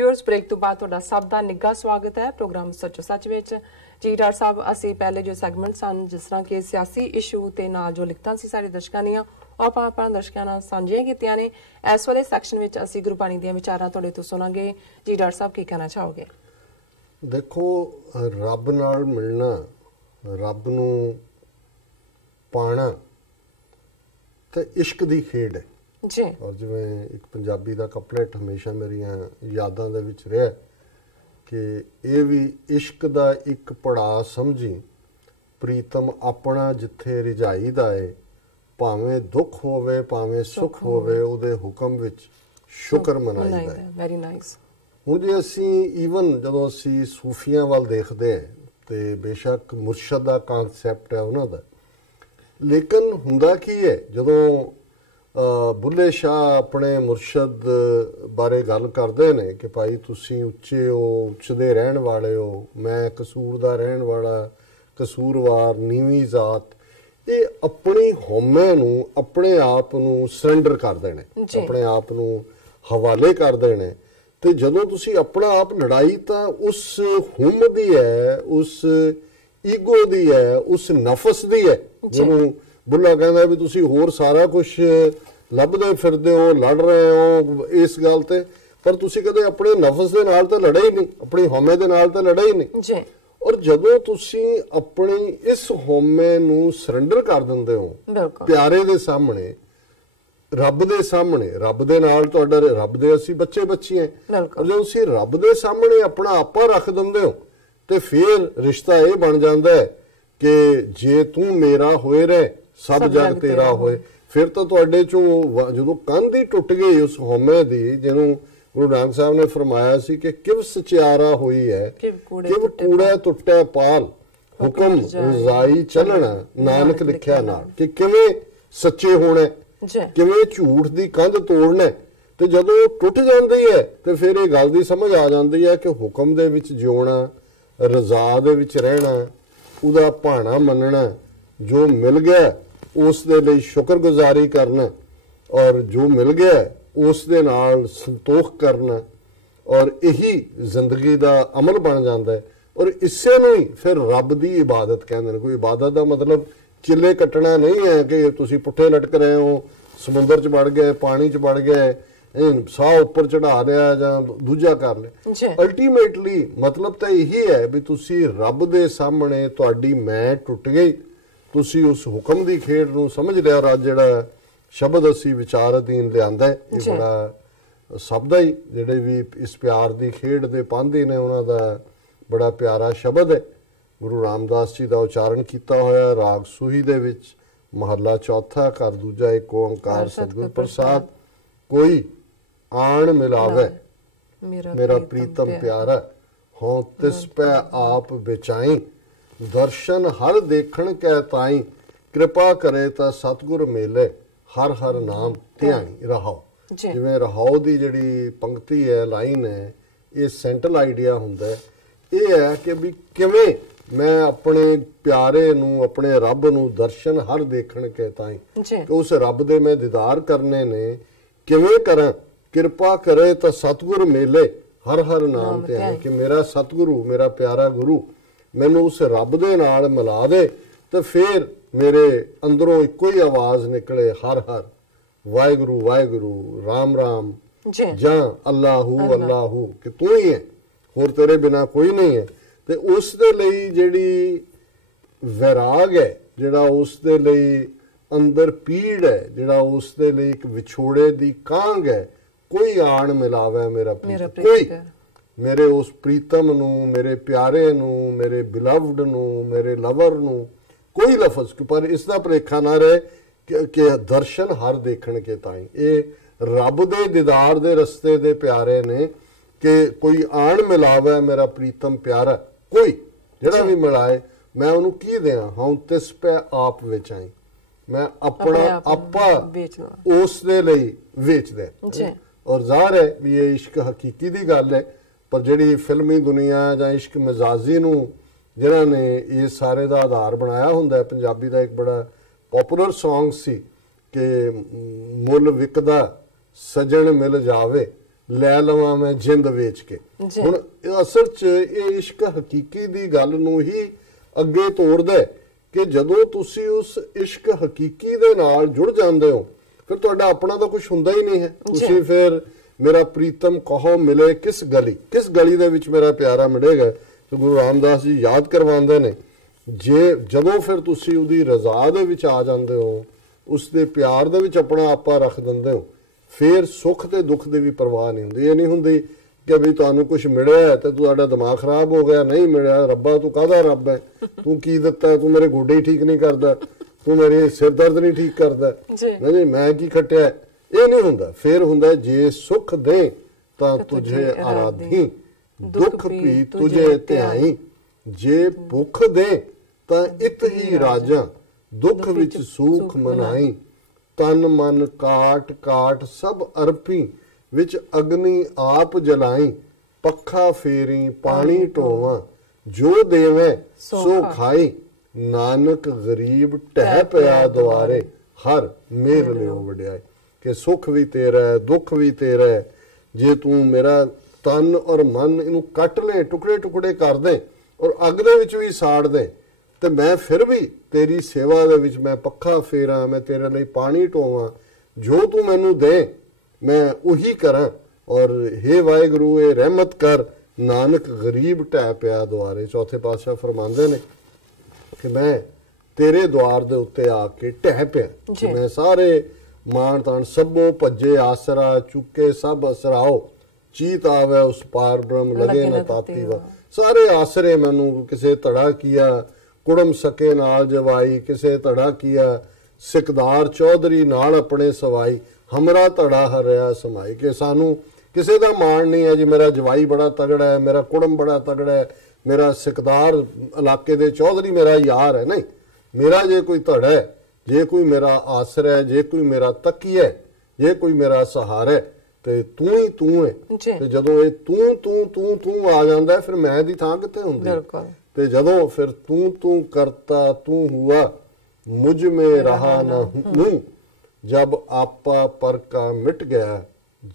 Viewers break तो बाद तुहाडा सब दा निੱਘਾ स्वागत है प्रोग्राम सचो सच विच जी। डॉक्टर साहब असीं पहले जो सैगमेंट सन जिस तरह कि सियासी इशू ते नाल जो लिखतां सी साडे दर्शकां दीआं ਆਪਾਂ ਆਪਾਂ ਦਰਸ਼ਕਾਂ ਨਾਲ ਸਾਂਝੀਆਂ ਕੀਤੀਆਂ ਨੇ। ਇਸ ਵਾਲੇ ਸੈਕਸ਼ਨ ਵਿੱਚ ਅਸੀਂ ਗੁਰਬਾਣੀ ਦੀਆਂ ਵਿਚਾਰਾਂ ਤੁਹਾਡੇ ਤੋਂ ਸੁਣਾਂਗੇ। ਜੀ ਡਾਕਟਰ ਸਾਹਿਬ ਕੀ ਕਹਿਣਾ ਚਾਹੋਗੇ? ਦੇਖੋ, ਰੱਬ ਨਾਲ ਮਿਲਣਾ, ਰੱਬ ਨੂੰ ਪਾਣਾ ਤੇ ਇਸ਼ਕ ਦੀ ਖੇਡ ਹੈ ਜੀ। ਔਰ ਜਿਵੇਂ ਇੱਕ ਪੰਜਾਬੀ ਦਾ ਕਪਲੇਟ ਹਮੇਸ਼ਾ ਮੇਰੀਆਂ ਯਾਦਾਂ ਦੇ ਵਿੱਚ ਰਿਹਾ ਕਿ ਇਹ ਵੀ ਇਸ਼ਕ ਦਾ ਇੱਕ ਪੜਾਅ ਸਮਝੀ, ਪ੍ਰੀਤਮ ਆਪਣਾ ਜਿੱਥੇ ਰਿਝਾਈ ਦਾ ਏ, ਭਾਵੇਂ ਦੁੱਖ ਹੋਵੇ ਭਾਵੇਂ ਸੁੱਖ ਹੋਵੇ, ਉਹਦੇ ਹੁਕਮ ਵਿੱਚ ਸ਼ੁਕਰ ਮਨਾਈਦਾ ਹੈ। Very nice. ਹੁਣ ਜੇ ਅਸੀਂ ਈਵਨ ਜਦੋਂ ਅਸੀਂ ਸੂਫੀਆਂ ਵੱਲ ਦੇਖਦੇ ਹਾਂ ਤੇ ਬੇਸ਼ੱਕ ਮੁਰਸ਼ਦ ਦਾ ਕਨਸੈਪਟ ਹੈ ਉਹਨਾਂ ਦਾ, ਲੇਕਿਨ ਹੁੰਦਾ ਕੀ ਹੈ ਜਦੋਂ ਬੁੱਲੇ ਸ਼ਾਹ ਆਪਣੇ ਮੁਰਸ਼ਦ ਬਾਰੇ ਗੱਲ ਕਰਦੇ ਨੇ ਕਿ ਭਾਈ ਤੁਸੀਂ ਉੱਚੇ ਹੋ, ਉੱਚ ਦੇ ਰਹਿਣ ਵਾਲੇ ਹੋ, ਮੈਂ ਕਸੂਰ ਦਾ ਰਹਿਣ ਵਾਲਾ, ਕਸੂਰਵਾਰ, ਨੀਵੀਂ ਜ਼ਾਤ, ਇਹ ਆਪਣੀ ਹਉਮੈ ਨੂੰ, ਆਪਣੇ ਆਪ ਨੂੰ ਸਰੈਂਡਰ ਕਰ ਦੇਣੇ, ਆਪਣੇ ਆਪ ਨੂੰ ਹਵਾਲੇ ਕਰ ਦੇਣੇ। ਤੇ ਜਦੋਂ ਤੁਸੀਂ ਆਪਣਾ ਆਪ ਲੜਾਈ ਤਾਂ ਉਸ ਹੁਮ ਦੀ ਹੈ, ਉਸ ਈਗੋ ਦੀ ਹੈ, ਉਸ ਨਫਸ ਦੀ ਹੈ, ਜਿਹਨੂੰ ਬੁੱਲਾ ਕਹਿੰਦਾ ਵੀ ਤੁਸੀਂ ਹੋਰ ਸਾਰਾ ਕੁਝ ਲੱਭਦੇ ਫਿਰਦੇ ਹੋ, ਲੜ ਰਹੇ ਹੋ ਇਸ ਗੱਲ ਤੇ, ਪਰ ਤੁਸੀਂ ਕਦੇ ਆਪਣੇ ਨਫਸ ਦੇ ਨਾਲ ਤਾਂ ਲੜੇ ਹੀ ਨਹੀਂ, ਆਪਣੀ ਹਉਮੈ ਦੇ ਨਾਲ ਤਾਂ ਲੜੇ ਹੀ ਨਹੀਂ ਜੀ। ਔਰ ਜਦੋਂ ਤੁਸੀਂ ਆਪਣੀ ਇਸ ਹਉਮੈ ਨੂੰ ਸਰੈਂਡਰ ਕਰ ਦਿੰਦੇ ਹੋ ਪਿਆਰੇ ਦੇ ਸਾਹਮਣੇ, ਰੱਬ ਦੇ ਸਾਹਮਣੇ, ਰੱਬ ਦੇ ਨਾਲ ਤੁਹਾਡਾ, ਰੱਬ ਦੇ ਅਸੀਂ ਬੱਚੇ ਬੱਚੀਆਂ, ਔਰ ਜਦੋਂ ਤੁਸੀਂ ਰੱਬ ਦੇ ਸਾਹਮਣੇ ਆਪਣਾ ਆਪਾ ਰੱਖ ਦਿੰਦੇ ਹੋ ਤੇ ਫਿਰ ਰਿਸ਼ਤਾ ਇਹ ਬਣ ਜਾਂਦਾ ਹੈ ਕਿ ਜੇ ਤੂੰ ਮੇਰਾ ਹੋਏ ਰਹਿ ਸਭ ਜਗ ਤੇਰਾ ਹੋਏ। ਫਿਰ ਤਾਂ ਤੁਹਾਡੇ ਚੋਂ ਜਦੋਂ ਕੰਧ ਹੀ ਟੁੱਟ ਗਈ ਉਸ ਹਉਮੈ ਦੀ, ਜਿਹਨੂੰ ਗੁਰੂ ਨਾਨਕ ਸਾਹਿਬ ਨੇ ਫਰਮਾਇਆ ਸੀ ਕਿ ਕਿਵ ਸਚਿਆਰਾ ਹੋਈ ਹੈ, ਕਿਵ ਕੂੜਾ ਟੁੱਟਿਆ ਪਾਲ, ਹੁਕਮ ਰਜ਼ਾਈ ਚੱਲਣਾ, ਨਾਨਕ ਲਿਖਿਆ ਨਾਲ, ਕਿ ਕਿਵੇਂ ਸੱਚੇ ਹੋਣਾ, ਕਿਵੇਂ ਝੂਠ ਦੀ ਕੰਧ ਤੋੜਨਾ। ਤੇ ਜਦੋਂ ਟੁੱਟ ਜਾਂਦੀ ਹੈ ਤੇ ਫਿਰ ਇਹ ਗੱਲ ਦੀ ਸਮਝ ਆ ਜਾਂਦੀ ਹੈ ਕਿ ਹੁਕਮ ਦੇ ਵਿੱਚ ਜਿਉਣਾ, ਰਜ਼ਾ ਦੇ ਵਿੱਚ ਰਹਿਣਾ, ਉਹਦਾ ਭਾਣਾ ਮੰਨਣਾ, ਜੋ ਮਿਲ ਗਿਆ ਉਸ ਦੇ ਲਈ ਸ਼ੁਕਰਗੁਜ਼ਾਰੀ ਕਰਨਾ, ਔਰ ਜੋ ਮਿਲ ਗਿਆ ਉਸ ਦੇ ਨਾਲ ਸੰਤੋਖ ਕਰਨਾ, ਔਰ ਇਹੀ ਜ਼ਿੰਦਗੀ ਦਾ ਅਮਲ ਬਣ ਜਾਂਦਾ ਹੈ। ਔਰ ਇਸੇ ਨੂੰ ਹੀ ਫਿਰ ਰੱਬ ਦੀ ਇਬਾਦਤ ਕਹਿੰਦੇ ਨੇ। ਕੋਈ ਇਬਾਦਤ ਦਾ ਮਤਲਬ ਚਿੱਲੇ ਕੱਟਣਾ ਨਹੀਂ ਹੈ ਕਿ ਤੁਸੀਂ ਪੁੱਠੇ ਲਟਕ ਰਹੇ ਹੋ, ਸਮੁੰਦਰ 'ਚ ਵੜ ਗਏ, ਪਾਣੀ 'ਚ ਵੜ ਗਏ, ਸਾਹ ਉੱਪਰ ਚੜਾ ਲਿਆ ਜਾਂ ਦੂਜਾ ਕਰ ਲਿਆ। ਅਲਟੀਮੇਟਲੀ ਮਤਲਬ ਤਾਂ ਇਹੀ ਹੈ ਵੀ ਤੁਸੀਂ ਰੱਬ ਦੇ ਸਾਹਮਣੇ, ਤੁਹਾਡੀ ਮੈਂ ਟੁੱਟ ਗਈ, ਤੁਸੀਂ ਉਸ ਹੁਕਮ ਦੀ ਖੇਡ ਨੂੰ ਸਮਝ ਲਿਆ। ਔਰ ਅੱਜ ਜਿਹੜਾ ਸ਼ਬਦ ਅਸੀਂ ਵਿਚਾਰ ਅਧੀਨ ਲਿਆਂਦਾ, ਇਹ ਬੜਾ ਸ਼ਬਦ ਹੈ, ਜਿਹੜੇ ਵੀ ਇਸ ਪਿਆਰ ਦੀ ਖੇਡ ਦੇ ਪਾਂਧੇ ਨੇ ਉਹਨਾਂ ਦਾ ਬੜਾ ਪਿਆਰਾ ਸ਼ਬਦ ਹੈ। ਗੁਰੂ ਰਾਮਦਾਸ ਜੀ ਦਾ ਉਚਾਰਨ ਕੀਤਾ ਹੋਇਆ ਰਾਗ ਸੂਹੀ ਦੇ ਵਿੱਚ, ਮਹੱਲਾ ਚੌਥਾ, ਘਰ ਦੂਜਾ, ਇੱਕ ਓਂਕਾਰ ਸਤਿਗੁਰ ਪ੍ਰਸਾਦ। ਕੋਈ ਆਣ ਮਿਲਾਵੇ ਮੇਰਾ ਪ੍ਰੀਤਮ ਪਿਆਰਾ, ਹੋਂ ਤਿਸ ਪੈ ਆਪ ਵਿਚਾਈ, ਦਰਸ਼ਨ ਹਰ ਦੇਖਣ ਕੈ ਤਾਈ, ਕਿਰਪਾ ਕਰੇ ਤਾਂ ਸਤਿਗੁਰ ਮੇਲੇ, ਹਰ ਹਰ ਨਾਮ ਧਿਆਈ ਰਹਾਓ। ਜਿਵੇਂ ਰਹਾਓ ਦੀ ਜਿਹੜੀ ਪੰਕਤੀ ਹੈ, ਲਾਈਨ ਹੈ, ਇਹ ਸੈਂਟਰਲ ਆਈਡੀਆ ਹੁੰਦਾ। ਇਹ ਹੈ ਕਿ ਵੀ ਕਿਵੇਂ ਮੈਂ ਆਪਣੇ ਪਿਆਰੇ ਨੂੰ, ਆਪਣੇ ਰੱਬ ਨੂੰ ਦਰਸ਼ਨ ਹਰ ਦੇਖਣ ਕੇ ਤਾਈ, ਕਿ ਉਸ ਰੱਬ ਦੇ ਮੈਂ ਦੀਦਾਰ ਕਰਨੇ ਨੇ, ਕਿਵੇਂ ਕਰਾਂ? ਕਿਰਪਾ ਕਰੇ ਤਾਂ ਸਤਿਗੁਰ ਮੇਲੇ, ਹਰ ਹਰ ਨਾਮ ਧਿਆਈ, ਕਿ ਮੇਰਾ ਸਤਿਗੁਰੂ, ਮੇਰਾ ਪਿਆਰਾ ਗੁਰੂ ਮੈਨੂੰ ਉਸ ਰੱਬ ਦੇ ਨਾਲ ਮਿਲਾ ਦੇ ਤੇ ਫਿਰ ਮੇਰੇ ਅੰਦਰੋਂ ਇੱਕੋ ਹੀ ਆਵਾਜ਼ ਨਿਕਲੇ, ਹਰ ਹਰ, ਵਾਹਿਗੁਰੂ ਵਾਹਿਗੁਰੂ, ਰਾਮ ਰਾਮ, ਜਾਂ ਅੱਲਾਹੂ ਅੱਲਾਹੂ, ਕਿ ਤੂੰ ਹੀ ਹੈ, ਹੋਰ ਤੇਰੇ ਬਿਨਾ ਕੋਈ ਨਹੀਂ ਹੈ। ਤੇ ਉਸ ਦੇ ਲਈ ਜਿਹੜੀ ਵੈਰਾਗ ਹੈ, ਜਿਹੜਾ ਉਸ ਦੇ ਲਈ ਅੰਦਰ ਪੀੜ ਹੈ, ਜਿਹੜਾ ਉਸ ਦੇ ਲਈ ਇੱਕ ਵਿਛੋੜੇ ਦੀ ਕਾਂਗ ਹੈ, ਕੋਈ ਆਣ ਮਿਲਾਵੇ ਮੇਰਾ ਪ੍ਰੀਤਮ, ਕੋਈ ਮੇਰੇ ਉਸ ਪ੍ਰੀਤਮ ਨੂੰ, ਮੇਰੇ ਪਿਆਰੇ ਨੂੰ, ਮੇਰੇ ਬਿਲਵਡ ਨੂੰ, ਮੇਰੇ ਲਵਰ ਨੂੰ ਕੋਈ ਲਫ਼ਜ਼, ਪਰ ਇਸ ਦਾ ਭੁਲੇਖਾ ਨਾ ਰਹੇ ਕਿ ਦਰਸ਼ਨ ਹਰ ਦੇਖਣ ਕੇ ਤਾਈ, ਇਹ ਰੱਬ ਦੇ ਦੀਦਾਰ ਦੇ ਰਸਤੇ ਦੇ ਪਿਆਰੇ ਨੇ ਕਿ ਕੋਈ ਆਣ ਮਿਲਾਵੇ ਮੇਰਾ ਪ੍ਰੀਤਮ ਪਿਆਰਾ, ਕੋਈ ਜਿਹੜਾ ਵੀ ਮਿਲਾਏ ਮੈਂ ਉਹਨੂੰ ਕੀ ਦਿਆਂ, ਹਾਂ ਤਿਸ ਪੈ ਆਪ ਵਿਚਾਈ, ਮੈਂ ਆਪਣਾ ਆਪਾ ਉਸ ਦੇ ਲਈ ਵੇਚ ਦੇ। ਔਰ ਜ਼ਾਹਰ ਹੈ ਵੀ ਇਹ ਇਸ਼ਕ ਹਕੀਕੀ ਦੀ ਗੱਲ ਹੈ, ਪਰ ਜਿਹੜੀ ਫਿਲਮੀ ਦੁਨੀਆ ਜਾਂ ਇਸ਼ਕ ਮਜ਼ਾਜੀ ਨੂੰ ਜਿਨ੍ਹਾਂ ਨੇ ਇਸ ਸਾਰੇ ਦਾ ਆਧਾਰ ਬਣਾਇਆ ਹੁੰਦਾ। ਪੰਜਾਬੀ ਦਾ ਇੱਕ ਬੜਾ ਪਪੂਲਰ ਸੌਂਗ ਸੀ ਕਿ ਮੁੱਲ ਵਿਕਦਾ ਸਜਣ ਮਿਲ ਜਾਵੇ, ਲੈ ਲਵਾਂ ਮੈਂ ਜਿੰਦ ਵੇਚ ਕੇ। ਜੀ। ਹੁਣ ਅਸਲ 'ਚ ਇਹ ਇਸ਼ਕ ਹਕੀਕੀ ਦੀ ਗੱਲ ਨੂੰ ਹੀ ਅੱਗੇ ਤੋਰਦਾ ਹੈ ਕਿ ਜਦੋਂ ਤੁਸੀਂ ਉਸ ਇਸ਼ਕ ਹਕੀਕੀ ਦੇ ਨਾਲ ਜੁੜ ਜਾਂਦੇ ਹੋ ਫਿਰ ਤੁਹਾਡਾ ਆਪਣਾ ਤਾਂ ਕੁਝ ਹੁੰਦਾ ਹੀ ਨਹੀਂ ਹੈ। ਤੁਸੀਂ ਫਿਰ ਮੇਰਾ ਪ੍ਰੀਤਮ ਕਹੋ ਮਿਲੇ ਕਿਸ ਗਲੀ ਦੇ ਵਿੱਚ ਮੇਰਾ ਪਿਆਰਾ ਮਿਲੇਗਾ। ਤੇ ਗੁਰੂ ਰਾਮਦਾਸ ਜੀ ਯਾਦ ਕਰਵਾਉਂਦੇ ਨੇ ਜਦੋਂ ਫਿਰ ਤੁਸੀਂ ਉਹਦੀ ਰਜ਼ਾ ਦੇ ਵਿੱਚ ਆ ਜਾਂਦੇ ਹੋ, ਉਸ ਦੇ ਪਿਆਰ ਦੇ ਵਿੱਚ ਆਪਣਾ ਆਪਾ ਰੱਖ ਦਿੰਦੇ ਹੋ, ਫਿਰ ਸੁੱਖ ਤੇ ਦੁੱਖ ਦੀ ਵੀ ਪਰਵਾਹ ਨਹੀਂ ਹੁੰਦੀ। ਇਹ ਨਹੀਂ ਹੁੰਦੀ ਕਿ ਵੀ ਤੁਹਾਨੂੰ ਕੁਝ ਮਿਲਿਆ ਤੇ ਤੁਹਾਡਾ ਦਿਮਾਗ ਖਰਾਬ ਹੋ ਗਿਆ, ਨਹੀਂ ਮਿਲਿਆ, ਰੱਬਾ ਤੂੰ ਕਾਹਦਾ ਰੱਬ ਹੈ, ਤੂੰ ਕੀ ਦਿੱਤਾ, ਤੂੰ ਮੇਰੇ ਗੋਡੇ ਹੀ ਠੀਕ ਨਹੀਂ ਕਰਦਾ, ਤੂੰ ਮੇਰੇ ਸਿਰ ਦਰਦ ਨਹੀਂ ਠੀਕ ਕਰਦਾ, ਨਹੀਂ ਮੈਂ ਕੀ ਖੱਟਿਆ। ਇਹ ਨਹੀਂ ਹੁੰਦਾ। ਫਿਰ ਹੁੰਦਾ ਜੇ ਸੁੱਖ ਦੇ ਤਾਂ ਤੁਝੇ ਆਰਾਧੀ, ਦੁੱਖ ਵੀ ਤੁਝੇ ਧਿਆਈ, ਜੇ ਭੁੱਖ ਦੇ ਤਾਂ ਇਤ ਹੀ ਰਾਜਾਂ, ਦੁੱਖ ਵਿੱਚ ਸੂਖ ਮਨਾਈ, ਤਨ ਮਨ ਕਾਟ ਕਾਟ ਸਭ ਅਰਪੀ, ਵਿੱਚ ਅਗਨੀ ਆਪ ਜਲਾਈ, ਪੱਖਾ ਫੇਰੀ ਪਾਣੀ ਢੋਵਾਂ, ਜੋ ਦੇਵੇਂ ਸੋ ਖਾਈ, ਨਾਨਕ ਗਰੀਬ ਟਹਿ ਪਿਆ ਦੁਆਰੇ, ਹਰ ਮੇਰ ਲਿਓ ਵਡਿਆਈ। ਕਿ ਸੁੱਖ ਵੀ ਤੇਰਾ ਹੈ, ਦੁੱਖ ਵੀ ਤੇਰਾ ਹੈ। ਜੇ ਤੂੰ ਮੇਰਾ ਤਨ ਔਰ ਮਨ ਇਹਨੂੰ ਕੱਟ ਲੈ, ਟੁਕੜੇ ਟੁਕੜੇ ਕਰ ਦੇ ਔਰ ਅੱਗ ਦੇ ਵਿੱਚ ਵੀ ਸਾੜ ਦੇ, ਤੇ ਮੈਂ ਫਿਰ ਵੀ ਤੇਰੀ ਸੇਵਾ ਦੇ ਵਿੱਚ ਮੈਂ ਪੱਖਾ ਫੇਰਾਂ, ਮੈਂ ਤੇਰੇ ਲਈ ਪਾਣੀ ਢੋਵਾਂ, ਜੋ ਤੂੰ ਮੈਨੂੰ ਦੇ ਮੈਂ ਉਹੀ ਕਰਾਂ। ਔਰ ਹੇ ਵਾਹਿਗੁਰੂ ਇਹ ਰਹਿਮਤ ਕਰ, ਨਾਨਕ ਗਰੀਬ ਢਹਿ ਪਿਆ ਦੁਆਰੇ। ਚੌਥੇ ਪਾਤਸ਼ਾਹ ਫਰਮਾਉਂਦੇ ਨੇ ਕਿ ਮੈਂ ਤੇਰੇ ਦੁਆਰ ਦੇ ਉੱਤੇ ਆ ਕੇ ਢਹਿ ਪਿਆ, ਕਿ ਮੈਂ ਸਾਰੇ ਮਾਣ ਤਾਣ ਸਭੋ ਭੱਜੇ ਆਸਰਾ, ਚੁੱਕੇ ਸਭ ਅਸਰਾਓ, ਚੀਤ ਆਵੇ ਉਸ ਪਾਰ ਬ੍ਰਹਮ ਲਗੇ ਨਾ ਤਾਤੀ ਵਾ। ਸਾਰੇ ਆਸਰੇ ਮੈਨੂੰ, ਕਿਸੇ ਧੜਾ ਕੀਆ ਕੁੜਮ ਸਕੇ ਨਾਲ ਜਵਾਈ, ਕਿਸੇ ਧੜਾ ਕੀਆ ਸਿਕਦਾਰ ਚੌਧਰੀ ਨਾਲ ਆਪਣੇ ਸਵਾਈ, ਹਮਰਾ ਧੜਾ ਹਰਿਆ ਸਮਾਈ। ਕਿ ਸਾਨੂੰ ਕਿਸੇ ਦਾ ਮਾਣ ਨਹੀਂ ਹੈ ਜੀ, ਮੇਰਾ ਜਵਾਈ ਬੜਾ ਤਗੜਾ ਹੈ, ਮੇਰਾ ਕੁੜਮ ਬੜਾ ਤਗੜਾ ਹੈ, ਮੇਰਾ ਸਿਕਦਾਰ ਇਲਾਕੇ ਦੇ ਚੌਧਰੀ ਮੇਰਾ ਯਾਰ ਹੈ, ਨਹੀਂ। ਮੇਰਾ ਜੇ ਕੋਈ ਧੜਾ ਹੈ, ਜੇ ਕੋਈ ਮੇਰਾ ਆਸਰਾ ਹੈ, ਜੇ ਕੋਈ ਮੇਰਾ ਤਕੀਆ ਹੈ, ਜੇ ਕੋਈ ਮੇਰਾ ਸਹਾਰਾ ਹੈ, ਤੇ ਤੂੰ ਹੀ ਤੂੰ ਹੈ। ਤੇ ਜਦੋਂ ਇਹ ਤੂੰ ਤੂੰ ਤੂੰ ਤੂੰ ਆ ਜਾਂਦਾ ਫਿਰ ਮੈਂ ਦੀ ਥਾਂ ਕਿੱਥੇ ਹੁੰਦੀ। ਤੇ ਜਦੋਂ ਫਿਰ ਤੂੰ ਤੂੰ ਕਰਤਾ ਤੂੰ ਹੁਆ, ਮੁਝ ਮੇ ਰਹਾ ਨਾ ਹੂੰ, ਜਬ ਆਪਾ ਪਰ ਕਾ ਮਿਟ ਗਿਆ,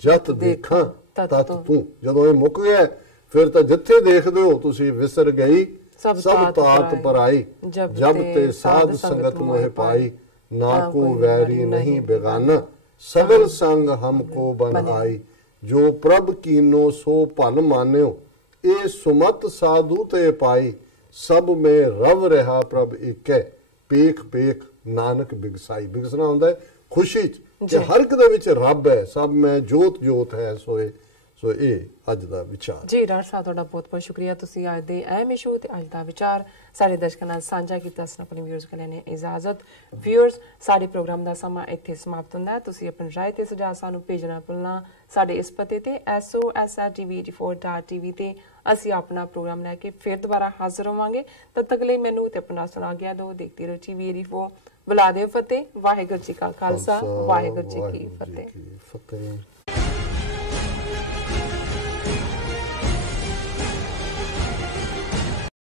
ਜਤ ਦੇਖਾਂ ਤਤ ਤੂੰ। ਜਦੋਂ ਇਹ ਮੁੱਕ ਗਿਆ ਫਿਰ ਤਾਂ ਜਿੱਥੇ ਦੇਖਦੇ ਹੋ ਤੁਸੀਂ ਵਿਸਰ ਗਈ ਸਭ ਤਾਤ ਪਰਾਈ, ਜਬ ਤੇ ਸਾਧ ਸੰਗਤ ਮੋਹਿ ਪਾਈ, ਨਾ ਕੋ ਵੈਰੀ ਨਹੀਂ ਬੇਗਾਨਾ, ਸਗਲ ਸੰਗ ਹਮਕੋ ਬਨ ਆਈ, ਜੋ ਪ੍ਰਭ ਕੀਨੋ ਸੋ ਭਨ ਮਾਨਿਓ, ਇਹ ਸੁਮਤ ਸਾਧੂ ਤੇ ਪਾਈ, ਸਭ ਮੇ ਰਵ ਰਿਹਾ ਪ੍ਰਭ ਏਕੈ, ਪੇਖ ਪੇਖ ਨਾਨਕ ਬਿਗਸਾਈ। ਬਿਗਸਣਾ ਹੁੰਦਾ ਹੈ ਖੁਸ਼ੀ ਚ ਕਿ ਹਰ ਇੱਕ ਦੇ ਵਿੱਚ ਰੱਬ ਹੈ, ਸਭ ਮੈਂ ਜੋਤ ਜੋਤ ਹੈ। ਸੋ ਇਹ ਅੱਜ ਦਾ ਵਿਚਾਰ ਜੀ। ਡਾਕਟਰ ਸਾਹਿਬ ਤੁਹਾਡਾ ਬਹੁਤ ਬਹੁਤ ਸ਼ੁਕਰੀਆ, ਤੁਸੀਂ ਅੱਜ ਦੇ ਅਹਿਮ ਇਸ਼ੂ ਤੇ ਅੱਜ ਦਾ ਵਿਚਾਰ ਸਾਡੇ ਦਰਸ਼ਕਾਂ ਨਾਲ ਸਾਂਝਾ ਕੀਤਾ। ਆਪਣੇ ਵਿਊਅਰਸ ਕੋਲ ਨੇ ਇਜਾਜ਼ਤ। ਵਿਊਅਰਸ, ਸਾਡੇ ਪ੍ਰੋਗਰਾਮ ਦਾ ਸਮਾਂ ਇੱਥੇ ਸਮਾਪਤ ਹੁੰਦਾ ਹੈ। ਤੁਸੀਂ ਆਪਣੀ ਰਾਏ ਤੇ ਸੁਝਾਅ ਸਾਨੂੰ ਭੇਜਣਾ ਭੁੱਲਣਾ ਸਾਡੇ ਇਸ ਪਤੇ ਤੇ SOS@tv84.tv ਤੇ। ਅਸੀਂ ਆਪਣਾ ਪ੍ਰੋਗਰਾਮ ਲੈ ਕੇ ਫਿਰ ਦੁਬਾਰਾ ਹਾਜ਼ਰ ਹੋਵਾਂਗੇ। ਤਦ ਤੱਕ ਲਈ ਮੈਨੂੰ ਤੇ ਆਪਣਾ ਸੁਣਾ ਗਿਆ ਦੋ। ਦੇਖਦੇ ਰਹੋ TV84। ਬੁਲਾ ਦਿਓ ਫਤਿਹ। ਵਾਹਿਗੁਰੂ ਜੀ ਕਾ ਖਾਲਸਾ, ਵਾਹਿਗੁਰੂ ਜੀ ਕੀ ਫਤਿਹ।